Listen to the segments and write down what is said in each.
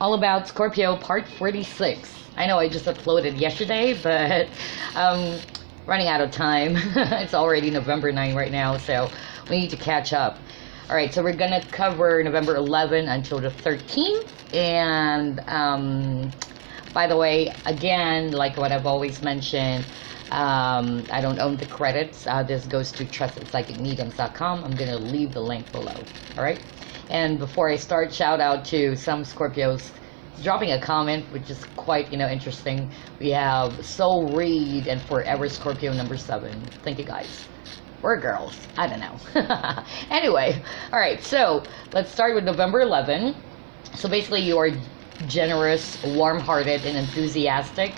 all about Scorpio part 46. I know I just uploaded yesterday, but running out of time. It's already November 9 right now, so we need to catch up. All right, so we're gonna cover November 11 until the 13th, and by the way, again, like what I've always mentioned, I don't own the credits. This goes to trustedpsychicmediums.com. I'm gonna leave the link below. All right. And before I start, shout out to some Scorpios dropping a comment, which is quite, interesting. We have Soul Reed and Forever Scorpio number 7. Thank you guys. Or girls. I don't know. Anyway, all right. So let's start with November 11. So basically, you are generous, warm-hearted, and enthusiastic.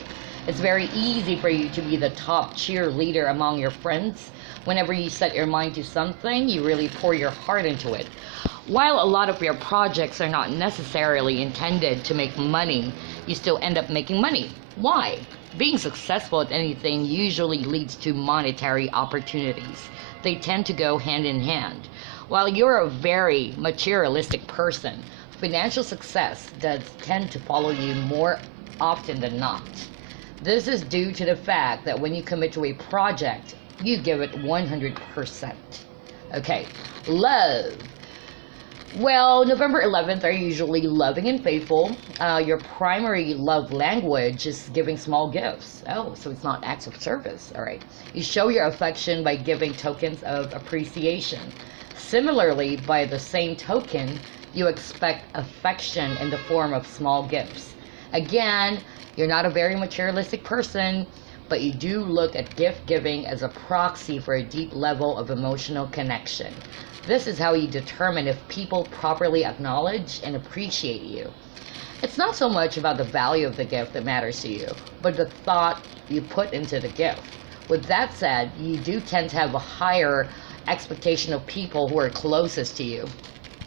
It's very easy for you to be the top cheerleader among your friends. Whenever you set your mind to something, you really pour your heart into it. While a lot of your projects are not necessarily intended to make money, you still end up making money. Why? Being successful at anything usually leads to monetary opportunities. They tend to go hand in hand. While you're a very materialistic person, financial success does tend to follow you more often than not. This is due to the fact that when you commit to a project, you give it 100%. Okay, love. Well, November 11th are usually loving and faithful. Your primary love language is giving small gifts. Oh, so it's not acts of service. All right. You show your affection by giving tokens of appreciation. Similarly, by the same token, you expect affection in the form of small gifts. Again, you're not a very materialistic person, but you do look at gift giving as a proxy for a deep level of emotional connection. This is how you determine if people properly acknowledge and appreciate you. It's not so much about the value of the gift that matters to you, but the thought you put into the gift. With that said, you do tend to have a higher expectation of people who are closest to you.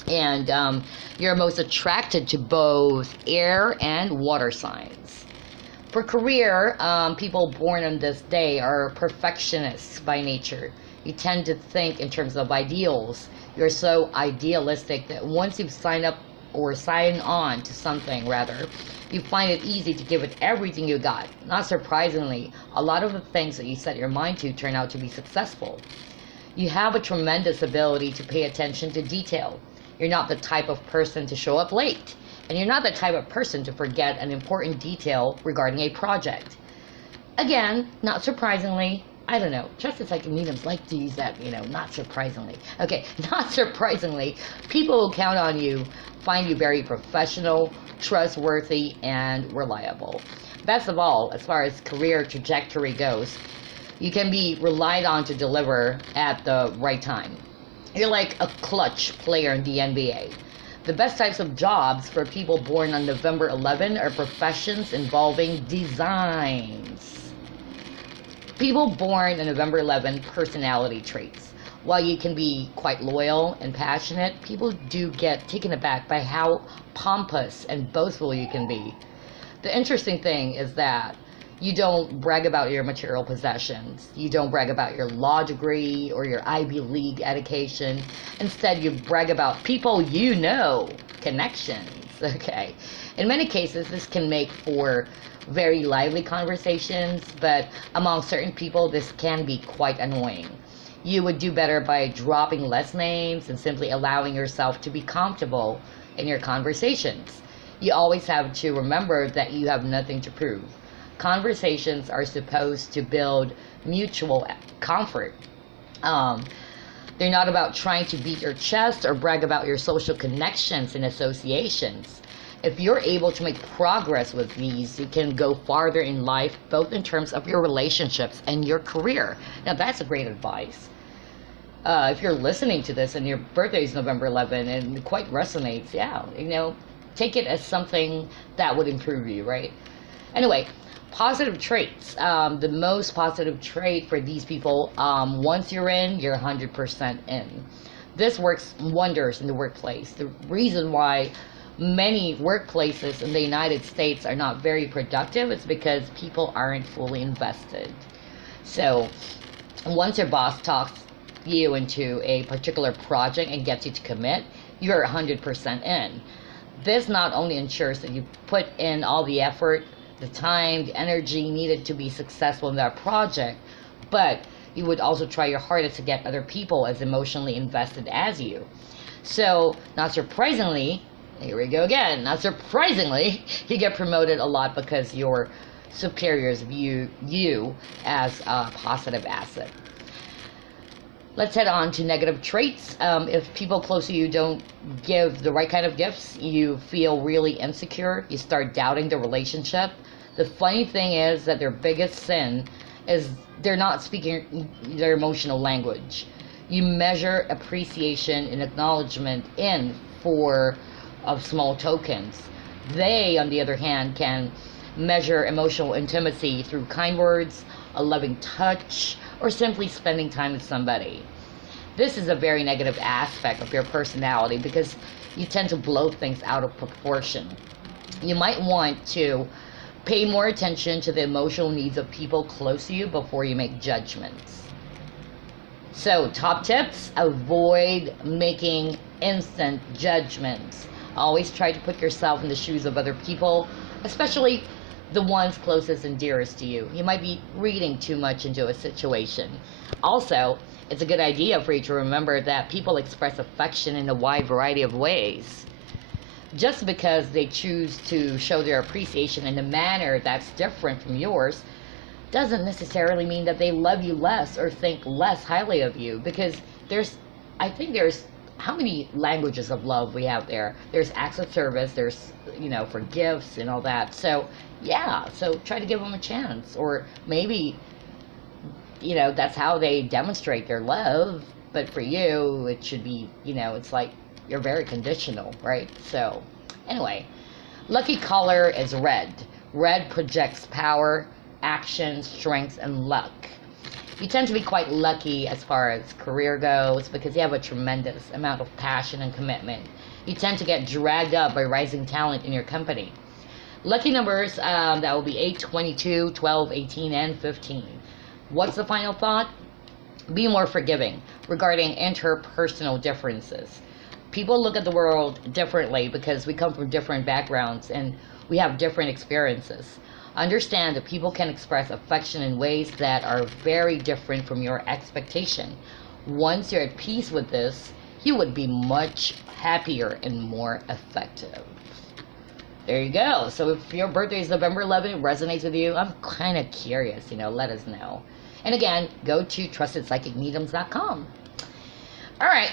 And you're most attracted to both air and water signs. For career, people born on this day are perfectionists by nature. You tend to think in terms of ideals. You're so idealistic that once you've signed up or sign on to something, rather, you find it easy to give it everything you got. Not surprisingly, a lot of the things that you set your mind to turn out to be successful. You have a tremendous ability to pay attention to detail. You're not the type of person to show up late. And you're not the type of person to forget an important detail regarding a project. Again, not surprisingly, I don't know, Trusted Psychic Mediums like to use that, not surprisingly. Okay, not surprisingly, people who count on you find you very professional, trustworthy, and reliable. Best of all, as far as career trajectory goes, you can be relied on to deliver at the right time. You're like a clutch player in the NBA. The best types of jobs for people born on November 11 are professions involving designs. People born on November 11, personality traits. While you can be quite loyal and passionate, people do get taken aback by how pompous and boastful you can be. The interesting thing is that you don't brag about your material possessions. You don't brag about your law degree or your Ivy League education. Instead, you brag about people you know, connections, okay? In many cases, this can make for very lively conversations, but among certain people, this can be quite annoying. You would do better by dropping less names and simply allowing yourself to be comfortable in your conversations. You always have to remember that you have nothing to prove. Conversations are supposed to build mutual comfort. They're not about trying to beat your chest or brag about your social connections and associations. If you're able to make progress with these, you can go farther in life, both in terms of your relationships and your career. Now, that's a great advice. If you're listening to this and your birthday is November 11 and it quite resonates, yeah, take it as something that would improve you, right? Anyway, positive traits. The most positive trait for these people, once you're in, you're 100% in. This works wonders in the workplace. The reason why many workplaces in the United States are not very productive is because people aren't fully invested. So once your boss talks you into a particular project and gets you to commit, you're 100% in. This not only ensures that you put in all the effort, the time, the energy needed to be successful in that project, but you would also try your hardest to get other people as emotionally invested as you. So, not surprisingly, here we go again, not surprisingly, you get promoted a lot because your superiors view you as a positive asset. Let's head on to negative traits. If people close to you don't give the right kind of gifts, you feel really insecure. You start doubting the relationship. The funny thing is that their biggest sin is they're not speaking their emotional language. You measure appreciation and acknowledgement in form of small tokens. They, on the other hand, can measure emotional intimacy through kind words, a loving touch, or simply spending time with somebody. This is a very negative aspect of your personality because you tend to blow things out of proportion. You might want to pay more attention to the emotional needs of people close to you before you make judgments. So, top tips: avoid making instant judgments. Always try to put yourself in the shoes of other people, especially the ones closest and dearest to you. You might be reading too much into a situation. Also, it's a good idea for you to remember that people express affection in a wide variety of ways. Just because they choose to show their appreciation in a manner that's different from yours doesn't necessarily mean that they love you less or think less highly of you, because I think there's how many languages of love we have there. There's acts of service, there's, for gifts and all that. So, yeah, so try to give them a chance. Or maybe, that's how they demonstrate their love. But for you, it should be, it's like you're very conditional, right? So, anyway, lucky color is red. Red projects power, action, strength, and luck. You tend to be quite lucky as far as career goes because you have a tremendous amount of passion and commitment. You tend to get dragged up by rising talent in your company. Lucky numbers, that will be 8, 22, 12, 18, and 15. What's the final thought? Be more forgiving regarding interpersonal differences. People look at the world differently because we come from different backgrounds and we have different experiences. Understand that people can express affection in ways that are very different from your expectation. Once you're at peace with this, you would be much happier and more effective. There you go. So if your birthday is November 11th, it resonates with you, I'm kind of curious, let us know. And again, go to trustedpsychicmediums.com. All right.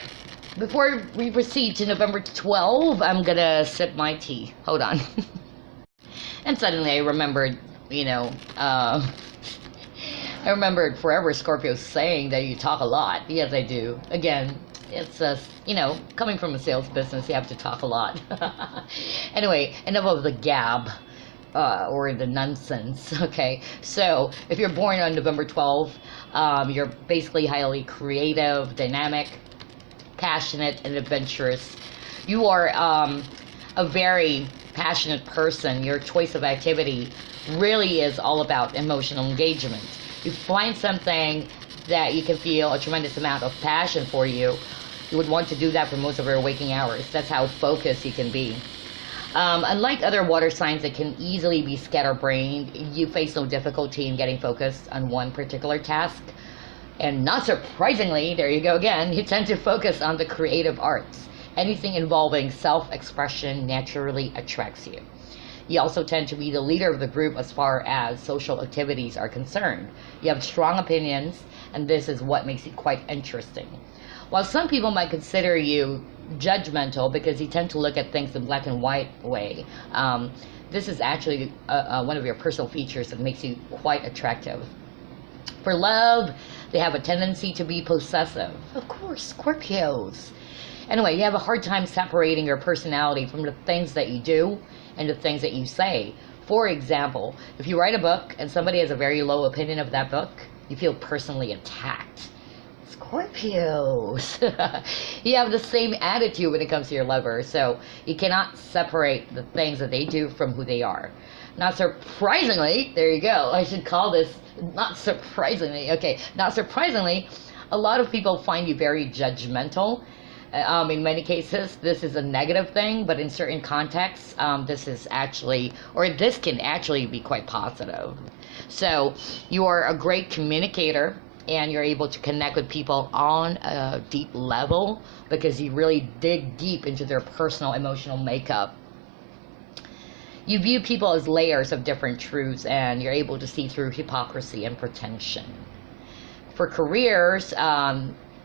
Before we proceed to November 12th, I'm going to sip my tea. Hold on. And suddenly I remembered, I remembered forever Scorpio saying that you talk a lot. Yes, I do. Again, it's coming from a sales business, you have to talk a lot. Anyway, enough of the gab, or the nonsense, okay? So, if you're born on November 12th, you're basically highly creative, dynamic, passionate, and adventurous. You are a very passionate person. Your choice of activity really is all about emotional engagement. You find something that you can feel a tremendous amount of passion for you would want to do that for most of your waking hours. That's how focused you can be. Unlike other water signs that can easily be scatterbrained, you face no difficulty in getting focused on one particular task. And not surprisingly, there you go again, you tend to focus on the creative arts. Anything involving self-expression naturally attracts you. You also tend to be the leader of the group as far as social activities are concerned. You have strong opinions, and this is what makes it quite interesting. While some people might consider you judgmental because you tend to look at things in black and white way, this is actually one of your personal features that makes you quite attractive. For love, they have a tendency to be possessive. Of course, Scorpios. Anyway, you have a hard time separating your personality from the things that you do and the things that you say. For example, if you write a book and somebody has a very low opinion of that book, you feel personally attacked. Scorpios. You have the same attitude when it comes to your lover, so you cannot separate the things that they do from who they are. Not surprisingly, there you go. I should call this not surprisingly. Okay, not surprisingly, a lot of people find you very judgmental. In many cases, this is a negative thing, but in certain contexts, this is actually, or this can actually be quite positive. So you are a great communicator, and you're able to connect with people on a deep level because you really dig deep into their personal emotional makeup. You view people as layers of different truths, and you're able to see through hypocrisy and pretension. For careers,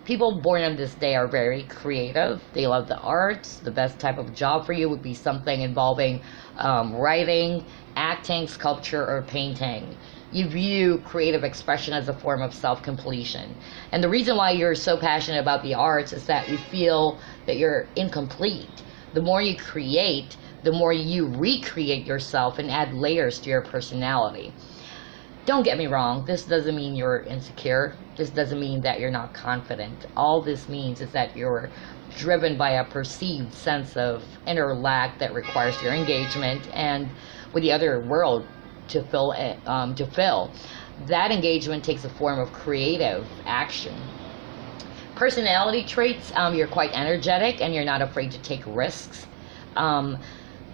people born on this day are very creative. They love the arts. The best type of job for you would be something involving writing, acting, sculpture, or painting. You view creative expression as a form of self-completion. And the reason why you're so passionate about the arts is that you feel that you're incomplete. The more you create, the more you recreate yourself and add layers to your personality. Don't get me wrong, this doesn't mean you're insecure. This doesn't mean that you're not confident. All this means is that you're driven by a perceived sense of inner lack that requires your engagement and with the other world to fill. That engagement takes a form of creative action. Personality traits, you're quite energetic and you're not afraid to take risks.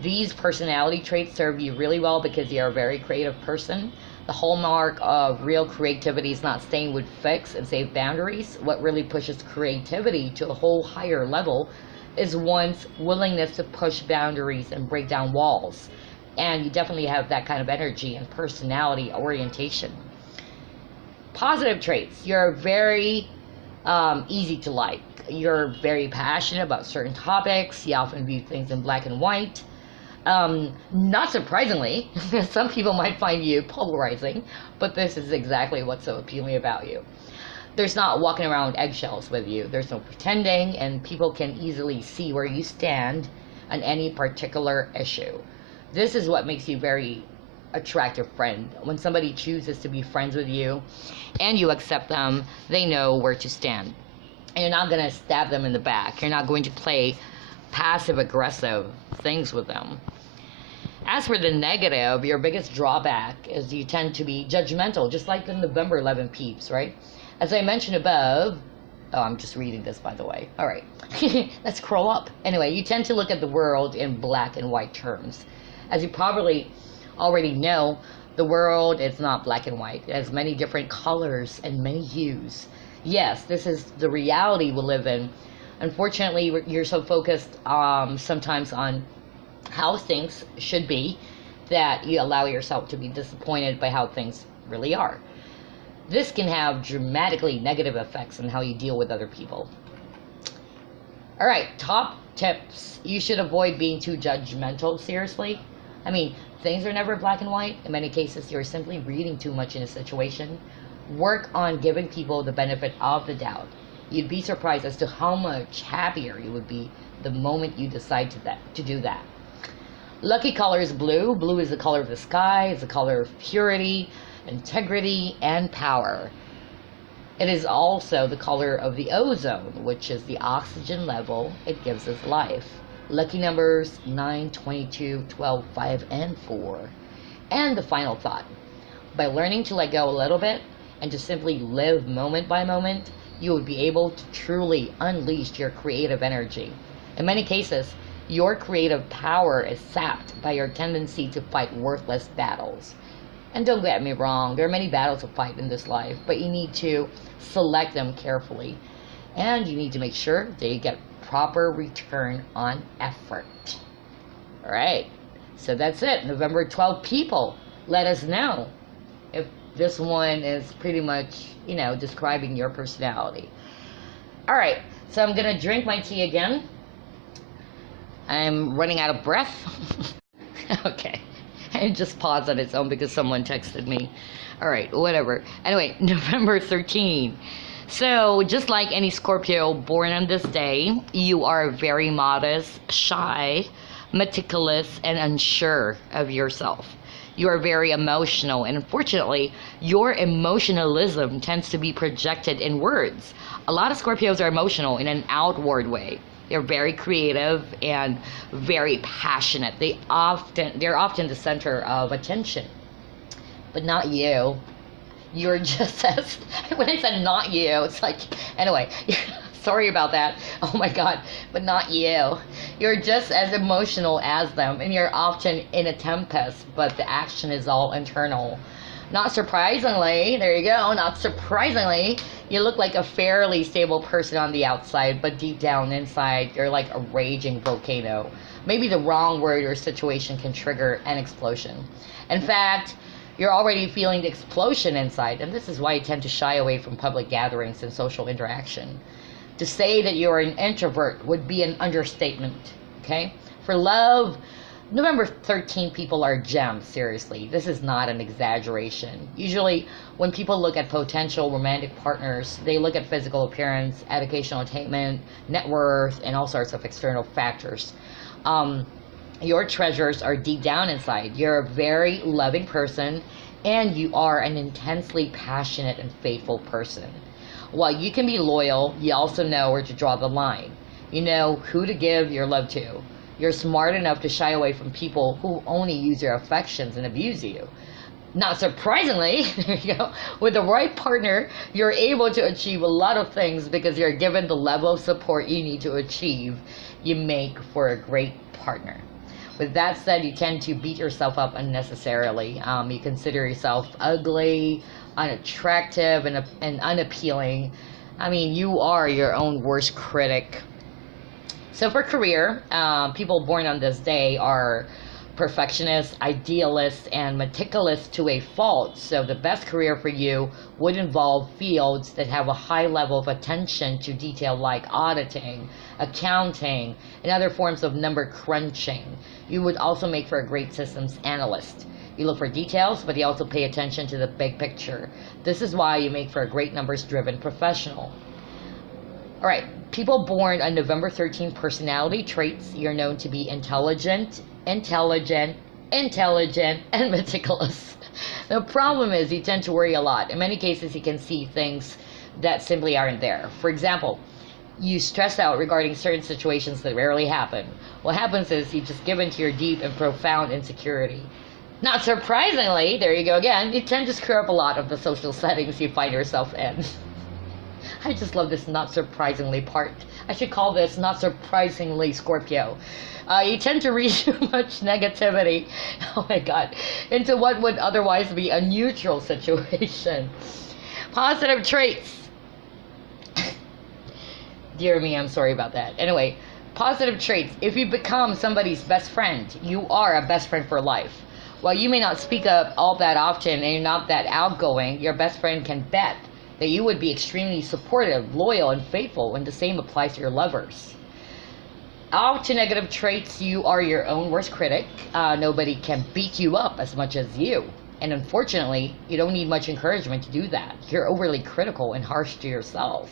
These personality traits serve you really well because you're a very creative person. The hallmark of real creativity is not staying with fixed and safe boundaries. What really pushes creativity to a whole higher level is one's willingness to push boundaries and break down walls. And you definitely have that kind of energy and personality orientation. Positive traits. You're very easy to like. You're very passionate about certain topics. You often view things in black and white. Not surprisingly, some people might find you polarizing, but this is exactly what's so appealing about you. There's not walking around eggshells with you. There's no pretending, and people can easily see where you stand on any particular issue. This is what makes you very attractive friend. When somebody chooses to be friends with you and you accept them, they know where to stand. And you're not going to stab them in the back. You're not going to play passive aggressive things with them. As for the negative, your biggest drawback is you tend to be judgmental, just like the November 11 peeps, right? As I mentioned above, oh, I'm just reading this, by the way. All right, let's scroll up. Anyway, you tend to look at the world in black and white terms. As you probably already know, the world is not black and white. It has many different colors and many hues. Yes, this is the reality we live in. Unfortunately, you're so focused sometimes on how things should be that you allow yourself to be disappointed by how things really are. This can have dramatically negative effects on how you deal with other people. All right, top tips. You should avoid being too judgmental, seriously. I mean, things are never black and white. In many cases, you're simply reading too much in a situation. Work on giving people the benefit of the doubt. You'd be surprised as to how much happier you would be the moment you decide to do that. Lucky color is blue. Blue is the color of the sky. It's the color of purity, integrity, and power. It is also the color of the ozone, which is the oxygen level it gives us life. Lucky numbers 9, 22, 12, 5, and 4. And the final thought. By learning to let go a little bit and to simply live moment by moment, you would be able to truly unleash your creative energy. In many cases, your creative power is sapped by your tendency to fight worthless battles. And don't get me wrong, there are many battles to fight in this life, but you need to select them carefully. And you need to make sure that you get proper return on effort. Alright, so that's it. November 12 people, let us know if this one is pretty much, describing your personality. Alright, so I'm going to drink my tea again. I'm running out of breath. Okay. I just paused on its own because someone texted me. Alright, whatever. Anyway, November 13. So, just like any Scorpio born on this day, you are very modest, shy, meticulous, and unsure of yourself. You are very emotional, and unfortunately, your emotionalism tends to be projected in words. A lot of Scorpios are emotional in an outward way. They're very creative and very passionate. They're often the center of attention. But not you. You're just as, when I said not you, it's like, anyway, Sorry about that. Oh my God, but not you. You're just as emotional as them, and you're often in a tempest, but the action is all internal. Not surprisingly, there you go, not surprisingly, you look like a fairly stable person on the outside, but deep down inside, you're like a raging volcano. Maybe the wrong word or situation can trigger an explosion. In fact, you're already feeling the explosion inside, and this is why you tend to shy away from public gatherings and social interaction. To say that you're an introvert would be an understatement, okay? For love, November 13 people are gems, seriously. This is not an exaggeration. Usually, when people look at potential romantic partners, they look at physical appearance, educational attainment, net worth, and all sorts of external factors. Your treasures are deep down inside. You're a very loving person, and you are an intensely passionate and faithful person. While you can be loyal, you also know where to draw the line. You know who to give your love to. You're smart enough to shy away from people who only use your affections and abuse you. Not surprisingly, there you go, with the right partner, you're able to achieve a lot of things because you're given the level of support you need to achieve. You make for a great partner. With that said, you tend to beat yourself up unnecessarily. You consider yourself ugly, unattractive, and unappealing. I mean, you are your own worst critic. So for career, people born on this day are perfectionists, idealists, and meticulous to a fault. So the best career for you would involve fields that have a high level of attention to detail, like auditing, accounting, and other forms of number crunching. You would also make for a great systems analyst. You look for details, but you also pay attention to the big picture. This is why you make for a great numbers-driven professional. All right, people born on November 13 personality traits, you're known to be intelligent, and meticulous. The problem is you tend to worry a lot. In many cases, you can see things that simply aren't there. For example, you stress out regarding certain situations that rarely happen. What happens is you just give into your deep and profound insecurity. Not surprisingly, there you go again, you tend to screw up a lot of the social settings you find yourself in. I just love this not surprisingly part. I should call this not surprisingly Scorpio. You tend to read too much negativity, oh my God, into what would otherwise be a neutral situation. Positive traits. Dear me, I'm sorry about that. Anyway, positive traits. If you become somebody's best friend, you are a best friend for life. While you may not speak up all that often and you're not that outgoing, your best friend can bet that you would be extremely supportive, loyal, and faithful, and the same applies to your lovers. Out to negative traits, you are your own worst critic. Nobody can beat you up as much as you. And unfortunately, you don't need much encouragement to do that. You're overly critical and harsh to yourself.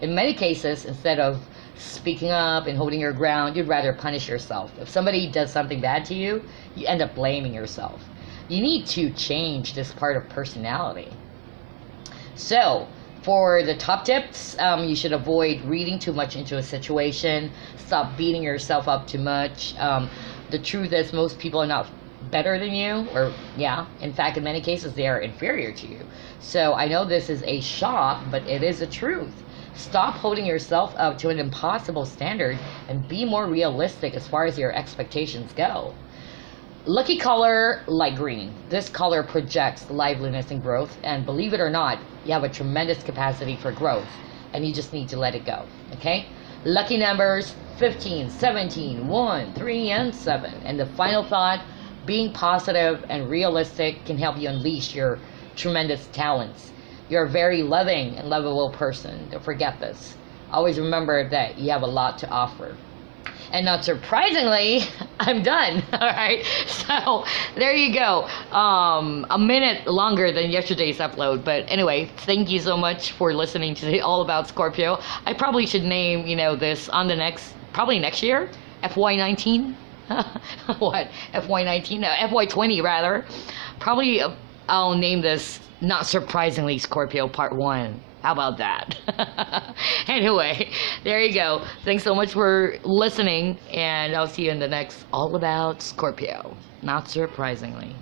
In many cases, instead of speaking up and holding your ground, you'd rather punish yourself. If somebody does something bad to you, you end up blaming yourself. You need to change this part of personality. So, for the top tips, you should avoid reading too much into a situation. Stop beating yourself up too much. The truth is, most people are not better than you, or yeah, in fact, in many cases, they are inferior to you. So, I know this is a shock, but it is the truth. Stop holding yourself up to an impossible standard and be more realistic as far as your expectations go. Lucky color, light green. This color projects liveliness and growth, and believe it or not, you have a tremendous capacity for growth, and you just need to let it go, okay? Lucky numbers, 15, 17, 1, 3, and 7. And the final thought, being positive and realistic can help you unleash your tremendous talents. You're a very loving and lovable person. Don't forget this. Always remember that you have a lot to offer. And not surprisingly, I'm done. All right. So there you go. A minute longer than yesterday's upload. But anyway, thank you so much for listening to the All About Scorpio. I probably should name, this on the probably next year, FY19. What? FY19? No, FY20 rather. Probably I'll name this Not Surprisingly Scorpio Part 1. How about that? Anyway, there you go. Thanks so much for listening, and I'll see you in the next All About Scorpio. Not surprisingly.